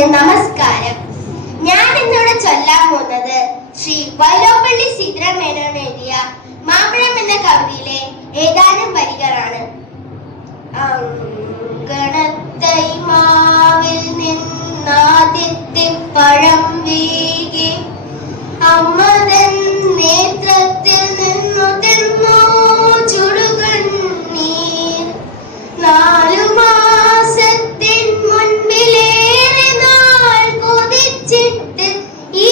കൂട്ടുകാരന് നമസ്കാരം. ഞാൻ ഇന്നിവിടെ ചൊല്ലാൻ പോകുന്നത് ശ്രീ വൈലോപ്പള്ളി സീതാരാമേനോൻ എഴുതിയ മാമ്പഴം എന്ന കവിതയിലെ ഏതാനും വരികളാണ്. അങ്കണത്തൈ മാവിൽ നിന്നാദ്യത്തെ പഴം വീകി അമ്മതൻ നേത്രത്തിൽ നിന്നു തിന്നു ചുടുകണ്ണീർ. 4 മാസത്തിൻ മുൻപിലേറെ നാൾ കൊതിച്ചിട്ട് ഈ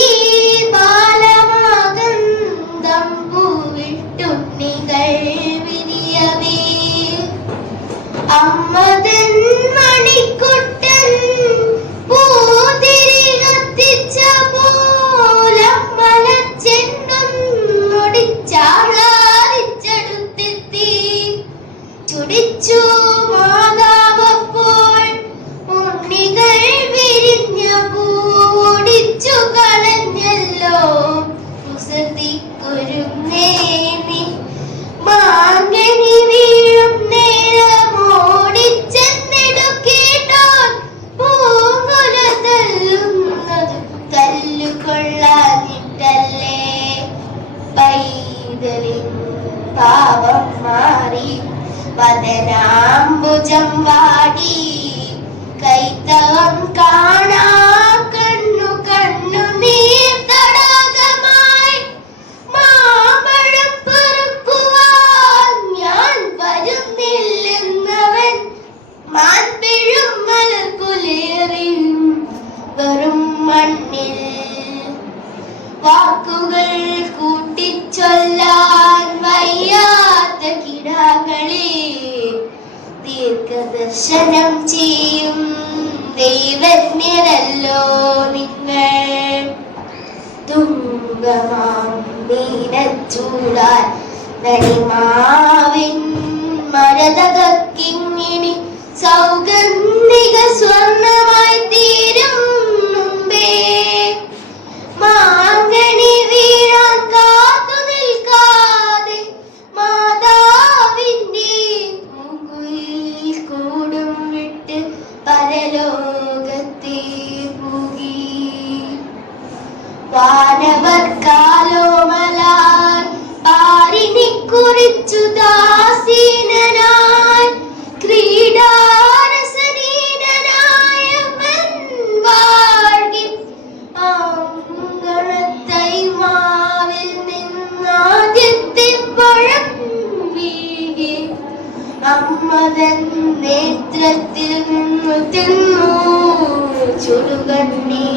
ബാലമാകന്തം പൂവിട്ടുണ്ണികൾ വിരിയവേ. അമ്മതൻ മണിക്കുട്ടൻ പൂതിരി കത്തിച്ച പോലമ്മലച്ചെണ്ടും ഒടിച്ചാളാരിച്ചെടുത്തെത്തി. ചുടിച്ചു മാതാവപ്പോൾ ഉണ്ണികൾ വിരിഞ്ഞ പൂടിച്ചു കളഞ്ഞല്ലോ കുസൃതിക്കുരുന്നേനി. മാങ്കനി വീഴും നേരമോടിച്ചെന്നെടുക്കേട്ടോൻ പൂങ്കുല തല്ലുന്നത് തല്ലുകൊള്ളാഞ്ഞിട്ടല്ലേ. പൈതലിൻ പാവം മാറി വദനാംബുജം വാടി കൈത്തവം കാണാ കണ്ണു കണ്ണു നീർ തടാകമായി. മാമ്പഴം പെറുക്കുവാൻ ഞാൻ വരുന്നില്ലെന്നവൻ മാൻപിഴും മലർക്കുലേറിയും വെറും മണ്ണിൽ. വാക്കുകൾ കൂട്ടിച്ചൊല്ലാൻ വയ്യാത്ത കിടാങ്ങളെ ദീർഘദർശനം ചെയ്യും ദൈവജ്ഞരല്ലോ നിങ്ങൾ. തുങ്കമാം മീനച്ചൂടാൻ നടിമാവിൻ മരതകിങ്ങിണി സൗഗന്ധിക സ്വർണമായി തീരും മുമ്പേ. മാങ്കണി വീഴാൻ കാത്തു നിൽക്കാതെ മാതാവിന്റെ പൂങ്കുയിൽ കൂടും വിട്ട് പരലോകത്തെ പൂകി. വാനവർ കാലോമലാൽ പാരിനെ കുറിച്ചു ദാസീനനായി ക്രീഡാരസനീനായവൻ വാഴ്കി. അങ്കണത്തൈ മാവിൽ നിന്നാദ്യത്തെ പഴം വീകി അമ്മതൻ നേത്രത്തിൽ നിന്നു തിന്നു ചുടുകണ്ണീർ.